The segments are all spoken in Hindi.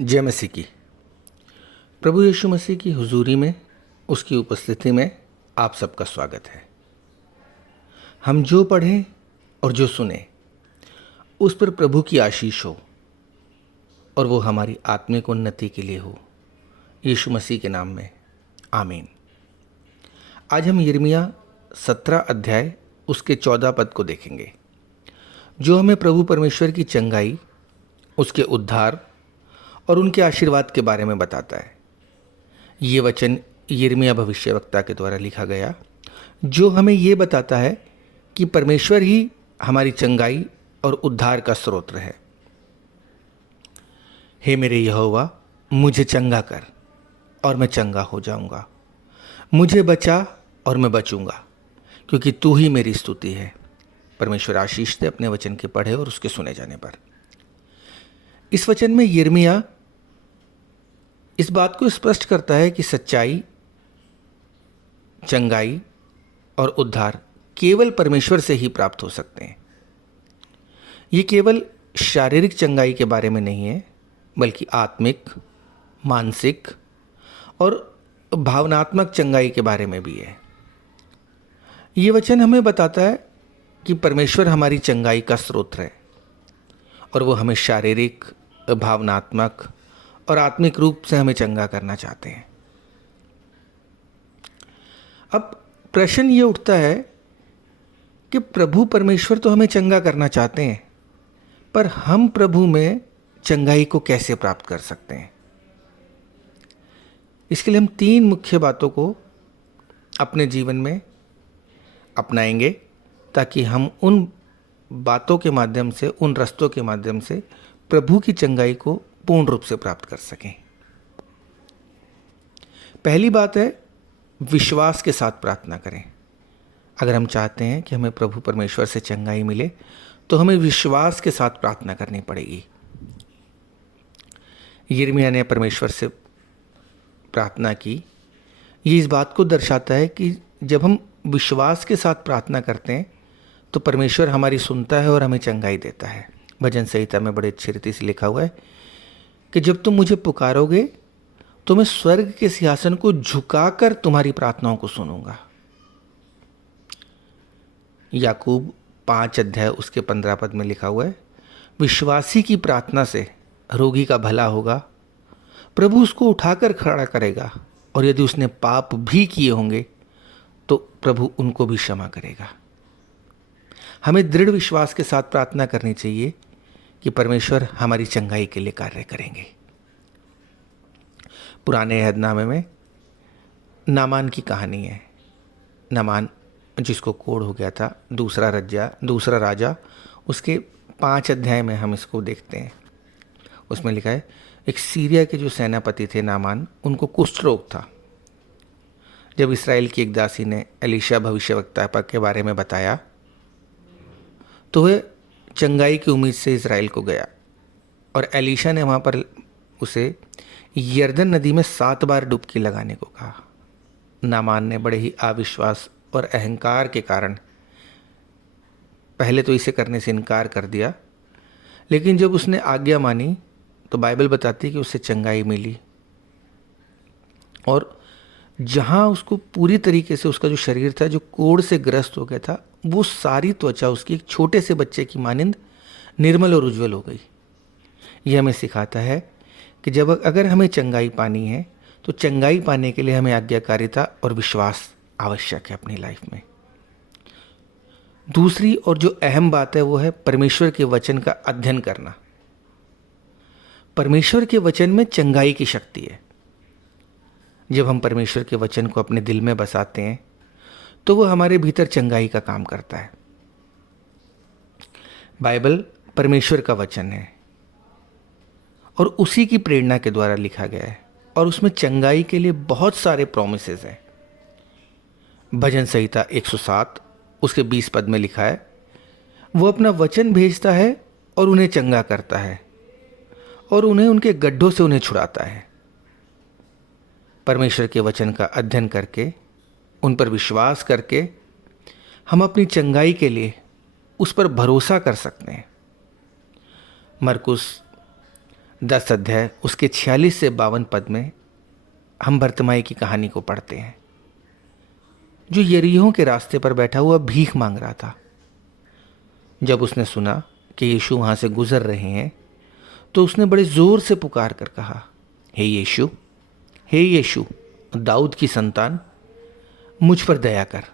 जय मसीह की। प्रभु यीशु मसीह की हुजूरी में, उसकी उपस्थिति में आप सबका स्वागत है। हम जो पढ़ें और जो सुने उस पर प्रभु की आशीष हो और वो हमारी आत्मिक उन्नति के लिए हो, यीशु मसीह के नाम में आमीन। आज हम यिर्मयाह 17 अध्याय उसके 14 पद को देखेंगे, जो हमें प्रभु परमेश्वर की चंगाई, उसके उद्धार और उनके आशीर्वाद के बारे में बताता है। ये वचन यिर्मयाह भविष्यवक्ता के द्वारा लिखा गया, जो हमें ये बताता है कि परमेश्वर ही हमारी चंगाई और उद्धार का स्रोत है। हे मेरे यहोवा, मुझे चंगा कर और मैं चंगा हो जाऊंगा। मुझे बचा और मैं बचूंगा, क्योंकि तू ही मेरी स्तुति है। परमेश्वर आशीष दे अपने वचन के पढ़े और उसके सुने जाने पर। इस वचन में यिर्मयाह इस बात को स्पष्ट करता है कि सच्चाई, चंगाई और उद्धार केवल परमेश्वर से ही प्राप्त हो सकते हैं। ये केवल शारीरिक चंगाई के बारे में नहीं है, बल्कि आत्मिक, मानसिक और भावनात्मक चंगाई के बारे में भी है। ये वचन हमें बताता है कि परमेश्वर हमारी चंगाई का स्रोत है और वो हमें शारीरिक, भावनात्मक और आत्मिक रूप से हमें चंगा करना चाहते हैं। अब प्रश्न ये उठता है कि प्रभु परमेश्वर तो हमें चंगा करना चाहते हैं, पर हम प्रभु में चंगाई को कैसे प्राप्त कर सकते हैं? इसके लिए हम 3 मुख्य बातों को अपने जीवन में अपनाएंगे, ताकि हम उन बातों के माध्यम से, उन रास्तों के माध्यम से प्रभु की चंगाई को पूर्ण रूप से प्राप्त कर सकें। पहली बात है, विश्वास के साथ प्रार्थना करें। अगर हम चाहते हैं कि हमें प्रभु परमेश्वर से चंगाई मिले, तो हमें विश्वास के साथ प्रार्थना करनी पड़ेगी। यिर्मयाह ने परमेश्वर से प्रार्थना की। ये इस बात को दर्शाता है कि जब हम विश्वास के साथ प्रार्थना करते हैं तो परमेश्वर हमारी सुनता है और हमें चंगाई देता है। भजन संहिता में बड़े अच्छी रीति से लिखा हुआ है कि जब तुम मुझे पुकारोगे तो मैं स्वर्ग के सिंहासन को झुकाकर तुम्हारी प्रार्थनाओं को सुनूंगा। याकूब 5 अध्याय उसके 15 पद में लिखा हुआ है, विश्वासी की प्रार्थना से रोगी का भला होगा, प्रभु उसको उठाकर खड़ा करेगा, और यदि उसने पाप भी किए होंगे तो प्रभु उनको भी क्षमा करेगा। हमें दृढ़ विश्वास के साथ प्रार्थना करनी चाहिए कि परमेश्वर हमारी चंगाई के लिए कार्य करेंगे। पुराने अहदनामे में नामान की कहानी है। नामान जिसको कोढ़ हो गया था, दूसरा राजा, उसके 5 अध्याय में हम इसको देखते हैं। उसमें लिखा है, एक सीरिया के जो सेनापति थे नामान, उनको कुष्ठ रोग था। जब इस्राएल की एक दासी ने एलीशा भविष्यवक्ता के बारे में बताया तो वह चंगाई की उम्मीद से इज़राइल को गया, और एलीशा ने वहाँ पर उसे यरदन नदी में 7 बार डुबकी लगाने को कहा। नामान ने बड़े ही अविश्वास और अहंकार के कारण पहले तो इसे करने से इनकार कर दिया, लेकिन जब उसने आज्ञा मानी तो बाइबल बताती है कि उससे चंगाई मिली, और जहाँ उसको पूरी तरीके से उसका जो शरीर था, जो कोढ़ से ग्रस्त हो गया था, वो सारी त्वचा उसकी एक छोटे से बच्चे की मानिंद निर्मल और उज्जवल हो गई। यह हमें सिखाता है कि जब अगर हमें चंगाई पानी है तो चंगाई पाने के लिए हमें आज्ञाकारिता और विश्वास आवश्यक है अपनी लाइफ में। दूसरी और जो अहम बात है वो है परमेश्वर के वचन का अध्ययन करना। परमेश्वर के वचन में चंगाई की शक्ति है। जब हम परमेश्वर के वचन को अपने दिल में बसाते हैं तो वो हमारे भीतर चंगाई का काम करता है। बाइबल परमेश्वर का वचन है और उसी की प्रेरणा के द्वारा लिखा गया है, और उसमें चंगाई के लिए बहुत सारे प्रॉमिसेस हैं। भजन संहिता 107 उसके 20 पद में लिखा है, वो अपना वचन भेजता है और उन्हें चंगा करता है और उन्हें उनके गड्ढों से उन्हें छुड़ाता है। परमेश्वर के वचन का अध्ययन करके, उन पर विश्वास करके हम अपनी चंगाई के लिए उस पर भरोसा कर सकते हैं। मरकुस 10 अध्याय उसके 46 से 52 पद में हम बर्तिमाई की कहानी को पढ़ते हैं, जो यरीहो के रास्ते पर बैठा हुआ भीख मांग रहा था। जब उसने सुना कि यीशु वहां से गुजर रहे हैं तो उसने बड़े जोर से पुकार कर कहा, हे यीशु, हे यीशु, दाऊद की संतान, मुझ पर दया कर।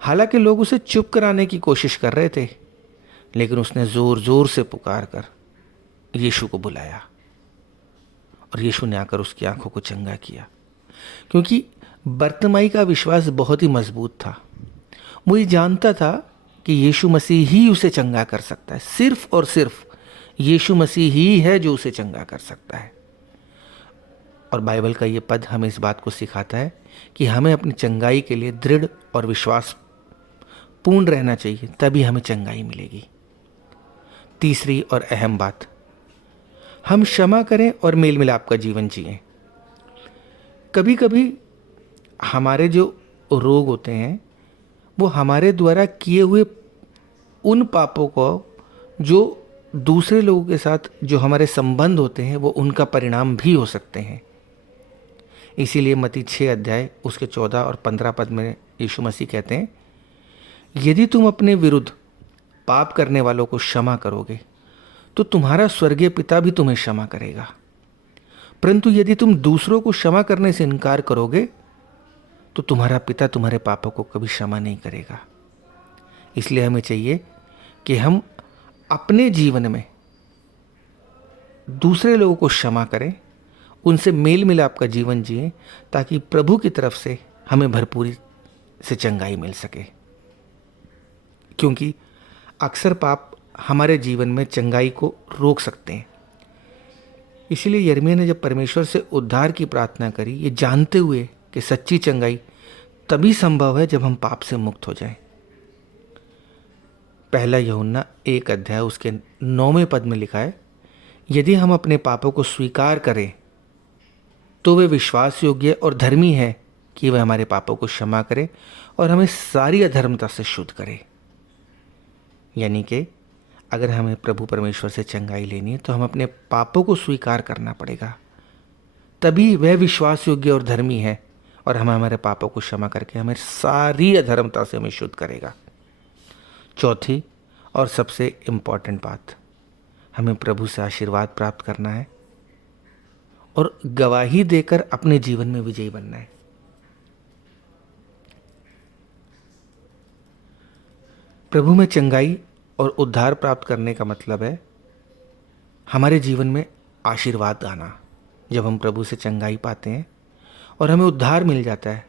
हालांकि लोग उसे चुप कराने की कोशिश कर रहे थे, लेकिन उसने जोर जोर से पुकार कर यीशु को बुलाया और यीशु ने आकर उसकी आंखों को चंगा किया। क्योंकि बर्तिमाई का विश्वास बहुत ही मजबूत था। वो ये जानता था कि यीशु मसीह ही उसे चंगा कर सकता है, सिर्फ और सिर्फ यीशु मसीह ही है जो उसे चंगा कर सकता है। और बाइबल का ये पद हमें इस बात को सिखाता है कि हमें अपनी चंगाई के लिए दृढ़ और विश्वास पूर्ण रहना चाहिए, तभी हमें चंगाई मिलेगी। तीसरी और अहम बात, हम क्षमा करें और मेल मिलाप का जीवन जिएं। कभी कभी हमारे जो रोग होते हैं वो हमारे द्वारा किए हुए उन पापों को, जो दूसरे लोगों के साथ जो हमारे संबंध होते हैं, वो उनका परिणाम भी हो सकते हैं। इसीलिए मत्ती 6 अध्याय उसके 14 और 15 पद में यीशु मसीह कहते हैं, यदि तुम अपने विरुद्ध पाप करने वालों को क्षमा करोगे तो तुम्हारा स्वर्गीय पिता भी तुम्हें क्षमा करेगा, परंतु यदि तुम दूसरों को क्षमा करने से इनकार करोगे तो तुम्हारा पिता तुम्हारे पापों को कभी क्षमा नहीं करेगा। इसलिए हमें चाहिए कि हम अपने जीवन में दूसरे लोगों को क्षमा करें, उनसे मेल मिलाप का जीवन जिएं, ताकि प्रभु की तरफ से हमें भरपूरी से चंगाई मिल सके। क्योंकि अक्सर पाप हमारे जीवन में चंगाई को रोक सकते हैं। इसलिए यिर्मयाह ने जब परमेश्वर से उद्धार की प्रार्थना करी, ये जानते हुए कि सच्ची चंगाई तभी संभव है जब हम पाप से मुक्त हो जाएं। पहला यूहन्ना 1 अध्याय उसके 9वें पद में लिखा है, यदि हम अपने पापों को स्वीकार करें तो वे विश्वास योग्य और धर्मी है कि वह हमारे पापों को क्षमा करे और हमें सारी अधर्मता से शुद्ध करे। यानी कि अगर हमें प्रभु परमेश्वर से चंगाई लेनी है तो हम अपने पापों को स्वीकार करना पड़ेगा, तभी वह विश्वास योग्य और धर्मी है और हमें हमारे पापों को क्षमा करके हमें सारी अधर्मता से हमें शुद्ध करेगा। चौथी और सबसे इम्पॉर्टेंट बात, हमें प्रभु से आशीर्वाद प्राप्त करना है और गवाही देकर अपने जीवन में विजयी बनना है। प्रभु में चंगाई और उद्धार प्राप्त करने का मतलब है हमारे जीवन में आशीर्वाद आना। जब हम प्रभु से चंगाई पाते हैं और हमें उद्धार मिल जाता है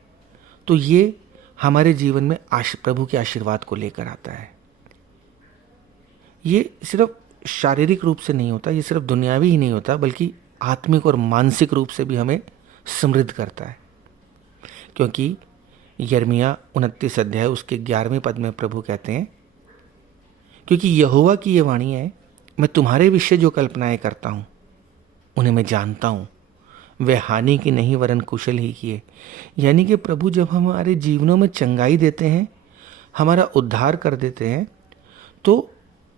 तो ये हमारे जीवन में प्रभु के आशीर्वाद को लेकर आता है। ये सिर्फ शारीरिक रूप से नहीं होता, ये सिर्फ दुनियावी ही नहीं होता, बल्कि आत्मिक और मानसिक रूप से भी हमें समृद्ध करता है। क्योंकि यिर्मयाह 29 अध्याय उसके 11वें पद में प्रभु कहते हैं, क्योंकि यहोवा की ये वाणी है, मैं तुम्हारे विषय जो कल्पनाएं करता हूँ उन्हें मैं जानता हूँ, वे हानि की नहीं वरन कुशल ही की है। यानी कि प्रभु जब हमारे जीवनों में चंगाई देते हैं, हमारा उद्धार कर देते हैं, तो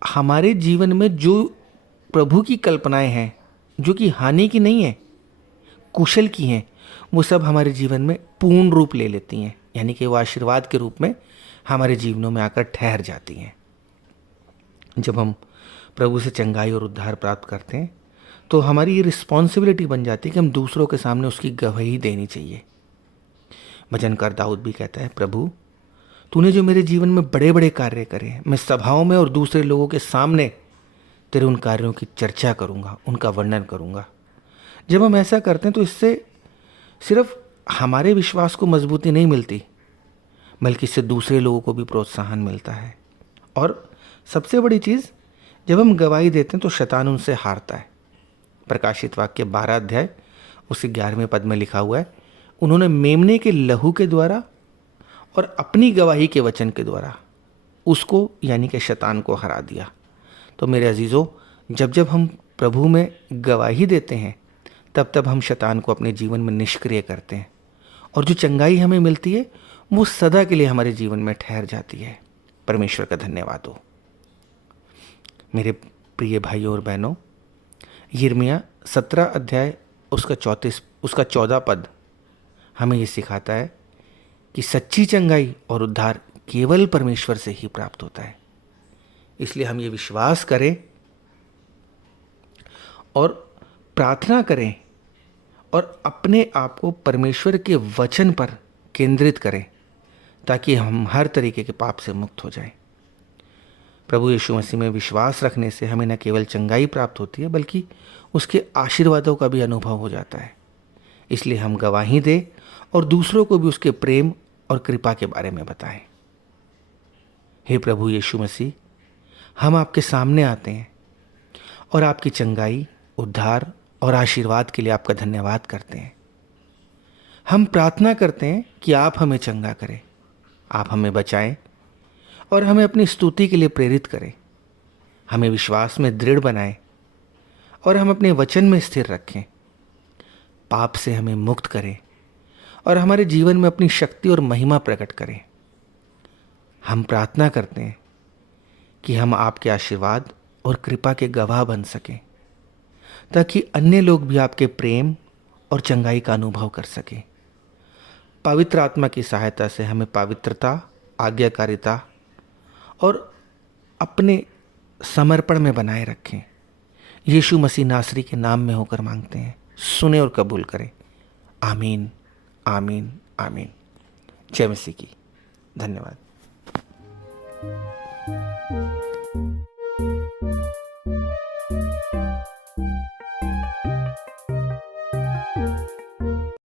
हमारे जीवन में जो प्रभु की कल्पनाएं हैं, जो कि हानि की नहीं है, कुशल की हैं, वो सब हमारे जीवन में पूर्ण रूप ले लेती हैं। यानी कि वो आशीर्वाद के रूप में हमारे जीवनों में आकर ठहर जाती हैं। जब हम प्रभु से चंगाई और उद्धार प्राप्त करते हैं तो हमारी ये रिस्पॉन्सिबिलिटी बन जाती है कि हम दूसरों के सामने उसकी गवाही देनी चाहिए। भजनकार दाऊद भी कहता है, प्रभु तूने जो मेरे जीवन में बड़े बड़े कार्य करे हैं, मैं सभाओं में और दूसरे लोगों के सामने तेरे उन कार्यों की चर्चा करूँगा, उनका वर्णन करूँगा। जब हम ऐसा करते हैं तो इससे सिर्फ हमारे विश्वास को मजबूती नहीं मिलती, बल्कि इससे दूसरे लोगों को भी प्रोत्साहन मिलता है। और सबसे बड़ी चीज़, जब हम गवाही देते हैं तो शैतान उनसे हारता है। प्रकाशित वाक्य 12 अध्याय उसके 11वें पद में लिखा हुआ है, उन्होंने मेमने के लहू के द्वारा और अपनी गवाही के वचन के द्वारा उसको यानी कि शैतान को हरा दिया। तो मेरे अजीज़ों, जब जब हम प्रभु में गवाही देते हैं तब तब हम शैतान को अपने जीवन में निष्क्रिय करते हैं और जो चंगाई हमें मिलती है वो सदा के लिए हमारे जीवन में ठहर जाती है। परमेश्वर का धन्यवाद हो। मेरे प्रिय भाइयों और बहनों, यिर्मयाह 17 अध्याय उसका 14 पद हमें ये सिखाता है कि सच्ची चंगाई और उद्धार केवल परमेश्वर से ही प्राप्त होता है। इसलिए हम ये विश्वास करें और प्रार्थना करें और अपने आप को परमेश्वर के वचन पर केंद्रित करें ताकि हम हर तरीके के पाप से मुक्त हो जाएं। प्रभु यीशु मसीह में विश्वास रखने से हमें न केवल चंगाई प्राप्त होती है बल्कि उसके आशीर्वादों का भी अनुभव हो जाता है। इसलिए हम गवाही दें और दूसरों को भी उसके प्रेम और कृपा के बारे में बताएं। हे प्रभु यीशु मसीह, हम आपके सामने आते हैं और आपकी चंगाई, उद्धार और आशीर्वाद के लिए आपका धन्यवाद करते हैं। हम प्रार्थना करते हैं कि आप हमें चंगा करें, आप हमें बचाएं और हमें अपनी स्तुति के लिए प्रेरित करें। हमें विश्वास में दृढ़ बनाएं और हम अपने वचन में स्थिर रखें। पाप से हमें मुक्त करें और हमारे जीवन में अपनी शक्ति और महिमा प्रकट करें। हम प्रार्थना करते हैं कि हम आपके आशीर्वाद और कृपा के गवाह बन सकें ताकि अन्य लोग भी आपके प्रेम और चंगाई का अनुभव कर सकें। पवित्र आत्मा की सहायता से हमें पवित्रता, आज्ञाकारिता और अपने समर्पण में बनाए रखें। यीशु मसीह नासरी के नाम में होकर मांगते हैं, सुने और कबूल करें। आमीन, आमीन, आमीन। जय मसीह की। धन्यवाद।